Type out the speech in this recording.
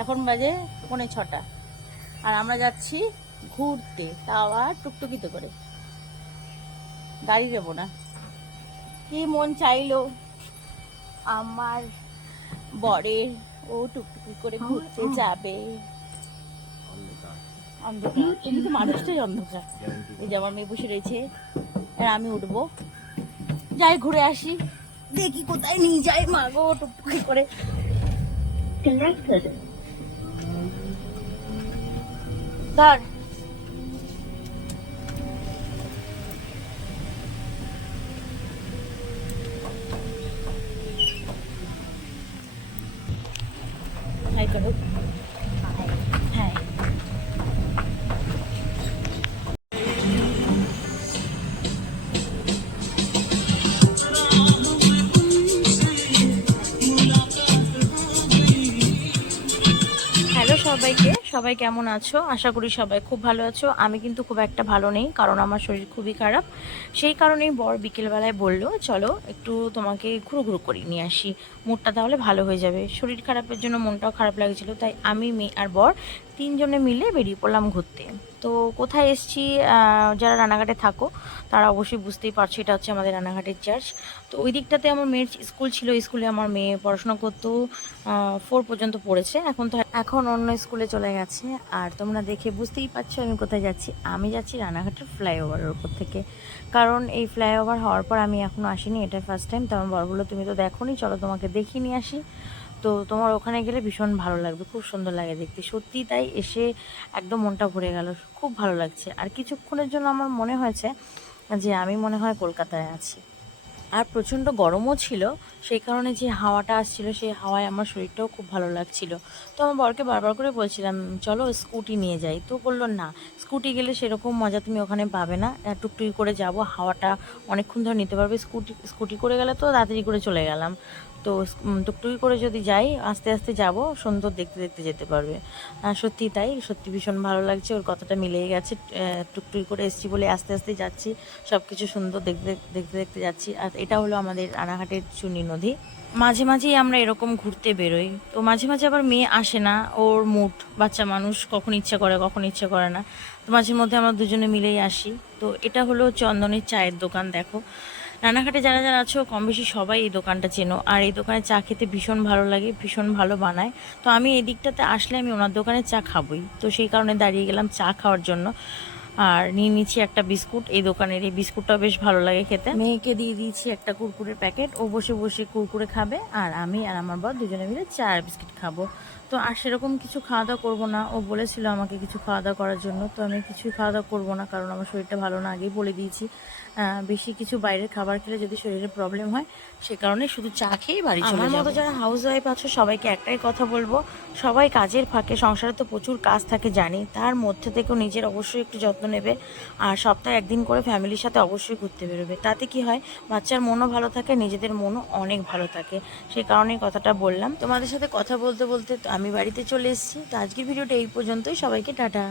এখন বাজে 6:45 আর আমরা যাচ্ছি ঘুরতে, তাও আর টুকটুকিতে করে, গাড়ি দেবো না। কি মন চাইলো আমার বরের, ও টুকটুকি করে ঘুরতে যাবে। অন্ধকার, কিন্তু মানুষটাই অন্ধকার। এই যে আমার মেয়ে বসে রয়েছে, আর আমি উঠবো, যাই ঘুরে আসি, দেখি কোথায় নিয়ে যায় মা গো টুকটুকি করে। ধর হাই করো, হ্যাঁ। হ্যালো সবাইকে, সবাই কেমন আছো? আশা করি সবাই খুব ভালো আছো। আমি কিন্তু খুব একটা ভালো নেই, কারণ আমার শরীর খুবই খারাপ। সেই কারণেই বর বিকেলবেলায় বললো চলো একটু তোমাকে ঘুরু ঘুরু করে নিয়ে আসি, মুডটা তাহলে ভালো হয়ে যাবে। শরীর খারাপের জন্য মনটাও খারাপ লাগছিলো, তাই আমি, মেয়ে আর বর তিনজনে মিলে বেরিয়ে পড়লাম ঘুরতে। তো কোথায় এসছি, যারা রানাঘাটে থাকো তারা অবশ্যই বুঝতেই পারছো, এটা হচ্ছে আমাদের রানাঘাটের চার্চ। তো ওই দিকটাতে আমার মেয়ের স্কুল ছিল, স্কুলে আমার মেয়ে পড়াশোনা করতেও 4 পর্যন্ত পড়েছে। এখন অন্য স্কুলে চলে গেছে। আর তোমরা দেখে বুঝতেই পারছো আমি কোথায় যাচ্ছি। আমি যাচ্ছি রানাঘাটের ফ্লাইওভারের উপর থেকে, কারণ এই ফ্লাইওভার হওয়ার পর আমি এখনও আসিনি, এটা ফার্স্ট টাইম। তো আমার বর বললো তুমি তো দেখোনি, চলো তোমাকে দেখিয়ে নিয়ে আসি। তো তোমার ওখানে গেলে ভীষণ ভালো লাগবে, খুব সুন্দর লাগে দেখতে। সত্যি তাই, এসে একদম মনটা ভরে গেল, খুব ভালো লাগছে। আর কিছুক্ষণের জন্য আমার মনে হয়েছে যে আমি মনে হয় কলকাতায় আছি। আর প্রচণ্ড গরমও ছিল, সেই কারণে যে হাওয়াটা আসছিল সেই হাওয়ায় আমার শরীরটাও খুব ভালো লাগছিল। তো আমার বরকে বারবার করে বলছিলাম চলো স্কুটি নিয়ে যাই, তো বললো না, স্কুটি গেলে সেরকম মজা তুমি ওখানে পাবে না, টুকটুকি করে যাব, হাওয়াটা অনেকক্ষণ ধরে নিতে পারবে। স্কুটি করে গেলে তো তাড়াতাড়ি করে চলে গেলাম, তো টুকটুকি করে যদি যাই আস্তে আস্তে যাব, সুন্দর দেখতে দেখতে যেতে পারবে। সত্যি তাই, সত্যি ভীষণ ভালো লাগছে, ওর কথাটা মিলেই গেছে। টুকটুকি করে এসছি বলে আস্তে আস্তে যাচ্ছি, সব কিছু সুন্দর দেখতে দেখতে দেখতে যাচ্ছি। আর এটা হলো আমাদের রানাঘাটের চুনি নদী। মাঝে মাঝেই আমরা এরকম ঘুরতে বেরোই, তো মাঝে মাঝে আবার মেয়ে আসে না, ওর মুড, বাচ্চা মানুষ কখন ইচ্ছা করে কখন ইচ্ছা করে না, তো মাঝে মধ্যে আমরা দুজনে মিলেই আসি। তো এটা হলো চন্দনের চায়ের দোকান। দেখো রানাঘাটে যারা যারা আছো কম বেশি সবাই এই দোকানটা চেনো, আর এই দোকানে চা খেতে ভীষণ ভালো লাগে, ভীষণ ভালো বানায়। তো আমি এই দিকটাতে আসলে আমি ওনার দোকানে চা খাবই, তো সেই কারণে দাঁড়িয়ে গেলাম চা খাওয়ার জন্য। আর নিয়ে নিচ্ছি একটা বিস্কুট, এই দোকানের এই বিস্কুটটাও বেশ ভালো লাগে খেতে। মেয়েকে দিয়ে দিয়েছি একটা কুরকুরের প্যাকেট, ও বসে বসে কুরকুরে খাবে, আর আমি আর আমার বর দুজনে মিলে চা আর বিস্কিট খাবো। তো আর সেরকম কিছু খাওয়া দাওয়া করবো না, ও বলেছিল আমাকে কিছু খাওয়া দাওয়া করার জন্য, তো আমি কিছুই খাওয়া দাওয়া করবো না, কারণ আমার শরীরটা ভালো না, আগেই বলে দিয়েছি। বেশি কিছু বাইরের খাবার খেলে যদি শরীরে প্রবলেম হয়, সে কারণে শুধু চা খেয়েই বাড়ি চলে যাবো। আমার মতো যারা হাউস ওয়াইফ আছো সবাইকে একটাই কথা বলবো, সবাই কাজের ফাঁকে, সংসারে তো প্রচুর কাজ থাকে জানি, তার মধ্যে থেকেও নিজের অবশ্যই একটু যত্ন নেবে। আর সপ্তাহে একদিন করে ফ্যামিলির সাথে অবশ্যই ঘুরতে বেরোবে, তাতে কি হয় বাচ্চার মনও ভালো থাকে, নিজেদের মনও অনেক ভালো থাকে। সেই কারণেই কথাটা বললাম। তোমাদের সাথে কথা বলতে বলতে তো আমি বাড়িতে চলে এসেছি। তো আজকের ভিডিওটা এই পর্যন্তই, সবাইকে টাটা।